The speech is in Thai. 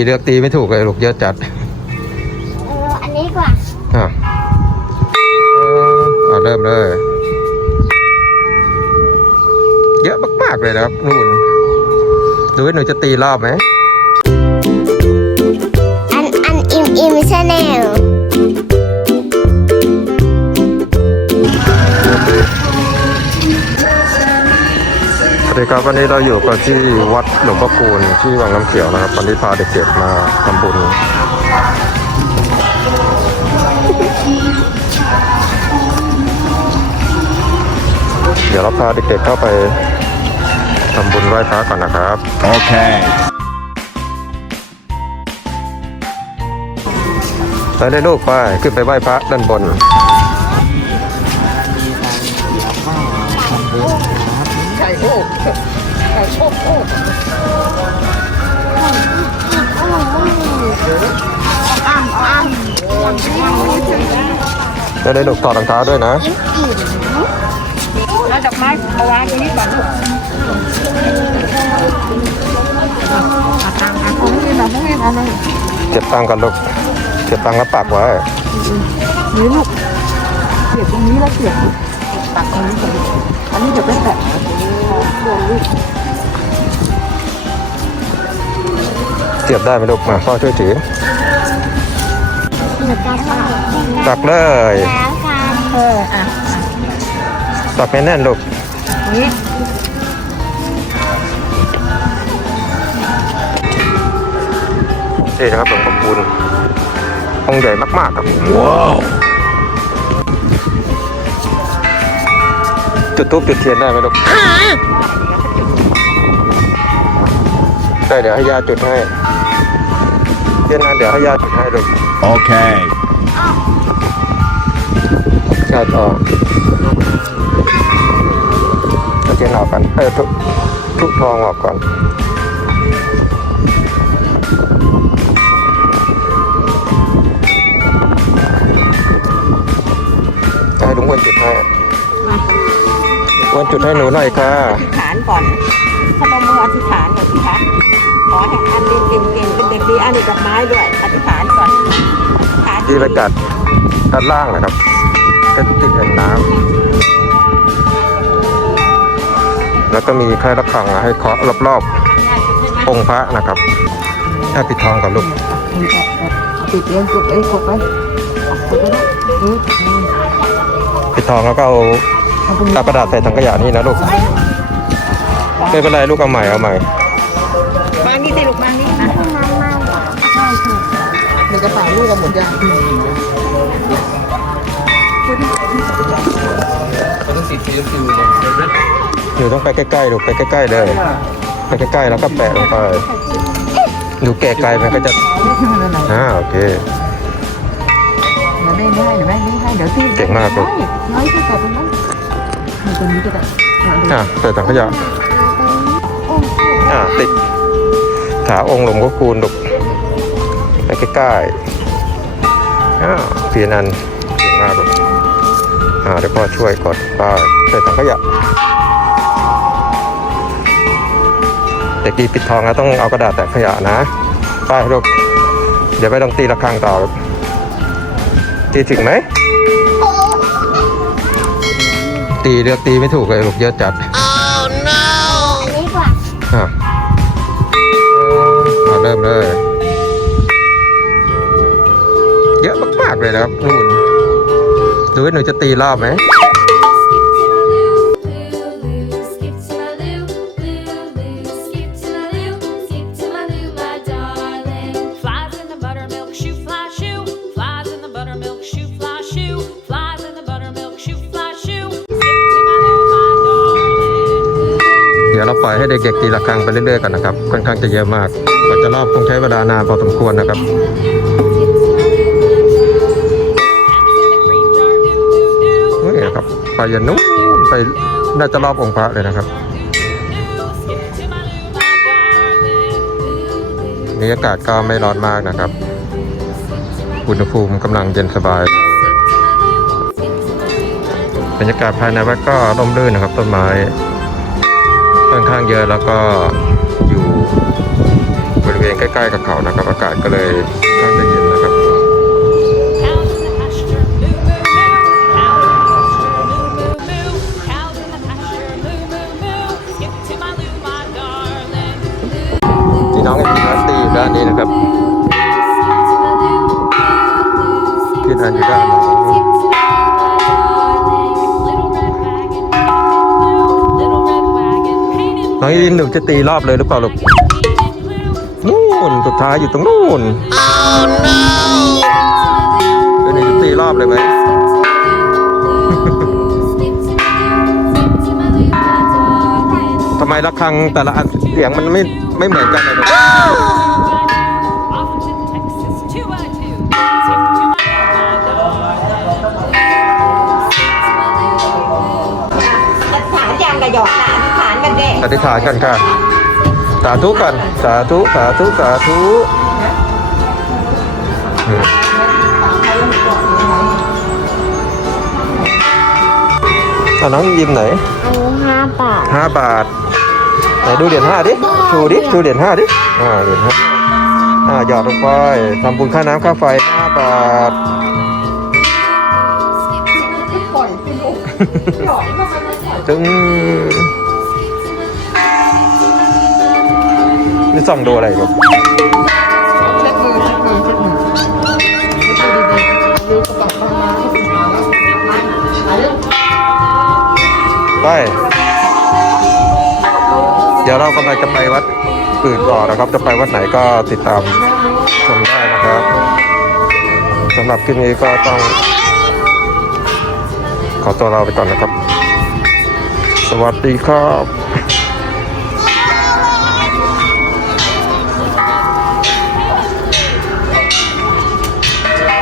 ตีเลือกตีไม่ถูกเลยลูกเยอะจัดเอออันนี้กว่าอะเอออะเริ่มเลย เยอะมากๆเลยนะครับนู่นดูว่าหนูจะตีรอบไหม อัน อัน อิมอิมชาแนลสวัส ดีครับวันนี้เราอยู่กันที่วัดหลวงพ่อคูณที่วังน้ำเขียวนะครับวันนี้พาเด็กๆมาทำบุญเดี๋ยวเราพาเด็กๆเข้าไปทำบุญไหว้พระก่อนนะครับ Okay. ไปเลยลูกไปขึ้นไปไหว้พระด้านบน ได้เลยลูกถอดรองเท้าด้วยนะเอาดอกไม้มาวางตรงนี้ก่อนลูกเอาตังค์เอาของนี่มาของนี่มาเลยเก็บตังค์ก่อนลูกเก็บตังค์แล้วปักไว้นี่ลูกเสียบตรงนี้แล้วเสียบตักตรงนี้ก่อนลูกอันนี้เดี๋ยวไปแปะ เสียบได้ไหมลูกมาพ่อช่วยถือหนูจะทำตักเลยแล้วกันเอออะตักให้แน่นลูกนี่นี่นะครับหลวงพ่อคูณองค์ใหญ่มากๆครับ Whoa. จุดทูบจุดเทียนได้ไหมลูกได้เดี๋ยวให้ยาจุดให้เทียนนั้นเดี๋ยวให้ยาจุดให้ลูก Okay. ใช่ต่อเอาเทียนออกกันเออทุกทุกทองออกก่อนให้ลุงอ้วนจุดให้ อ้วนจุดให้หนูหน่อยค่ะอธิษฐานก่อนพนมมืออธิษฐานก่อนสิคะขอให้อันเรียนเก่งๆเป็นเด็กดีอันนี้ดอกไม้ด้วยอธิษฐานก่อนอธิษฐานที่ไปจัดด้านล่างนะครับก็ติดแอ่งน้ำแล้วก็มีแค่ระฆังให้เคาะรอบๆองค์พระนะครับถ้าปิดทองกับลูกปิดเองกดเองกดไปกดไปลูกเออปิดทองแล้วก็เอาเอา ตรงนี้เอากระดาษใส่ถังขยะนี่นะลูก ไม่เป็นไรลูกเอาใหม่เอาใหม่มานี่สิลูกมานี่นะน้ำมันใช่ถูกเดี๋ยวจะฝ่ายลูกกันหมดยังหนูต้องไปใกล้ๆลูกไปใกล้ๆเลย ไปใกล้ๆแล้วก็แปะลงไปหนูแกะไกลมันก็จะนั่นไหนอ่าโอเคเดี๋ยวไม่ให้เดี๋ยวไม่ให้เดี๋ยวที่เก่งมากลูกน้อยที่แต่ตรงนั้น มีตรงนี้ก็ได้อะดูอะใส่ถังขยะอ่าติดขาองค์หลวงพ่อคูณลูกไปใกล้ๆอ่าเพียนันเก่งมากลูกอ่าเดี๋ยวพ่อช่วยกดไปใส่ถังขยะเด็กดีปิดทองแล้วต้องเอากระดาษแตะขยะนะไปลูกเดี๋ยวไปต้องตีระฆังต่อตีถึงไหม ตีเลือกตีไม่ถูกเลยลูกเยอะจัดอันนี้กว่าอะเออเริ่มเลย เยอะมากๆเลยนะครับนู่นดูว่าหนูจะตีรอบไหม เราปล่อยให้เด็กๆตีระฆังไปเรื่อยๆกันนะครับ ค่อนข้างจะเยอะมากกว่าจะรอบคงใช้เวลานานพอสมควรนะครับนี่ครับไปยันนู้นไปน่าจะรอบองค์พระเลยนะครับนี่อากาศก็ไม่ร้อนมากนะครับ อุณหภูมิกำลังเย็นสบายบรรยากาศภายในวัดก็ร่มรื่นนะครับต้นไม้ ข้างเยอะแล้วก็อยู่บริเวณใกล้ ๆ กับเขานะครับ อากาศก็เลยค่อนข้างจะเย็นนะครับ Cows in the pasture, moo moo moo. Cows in the pasture, moo moo moo. Skip to my loo, my darling. พี่น้องกินนัตตี้อยู่ด้านนี้นะครับพี่นันอยู่ด้านหลัง น้องยินหนูจะตีรอบเลยหรือเปล่าลูกนู่นสุดท้ายอยู่ตรงนู่นเป็นหนูจะตีรอบเลยไหมทำไมระฆังแต่ละอันเสียงมันไม่ไม่เหมือนกันเลย ธิษฐานกันค่ะ สาธุกัน สาธุ สาธุ สาธุอืมอะน้องยิ้มไหนอันนี้ห้าบาทห้าบาท ไหนดูเหรียญห้าดิ ชูดิ ชูเหรียญห้าดิ อ่า เหรียญห้าอ่า หยอดลงไปทำบุญค่าน้ำค่าไฟห้าบาทตึง นี่ส่องดูอะไรลูกเช็ดมือเช็ดมือเช็ดมือเช็ดมือดีๆดูกระเป๋าตังค์มามาเร็วไป เดี๋ยวเรากำลังจะไปวัดอื่นต่อนะครับ จะไปวัดไหนก็ติดตามชมได้นะครับสำหรับคลิปนี้ก็ต้อง ขอตัวลาไปก่อนนะครับ สวัสดีครับ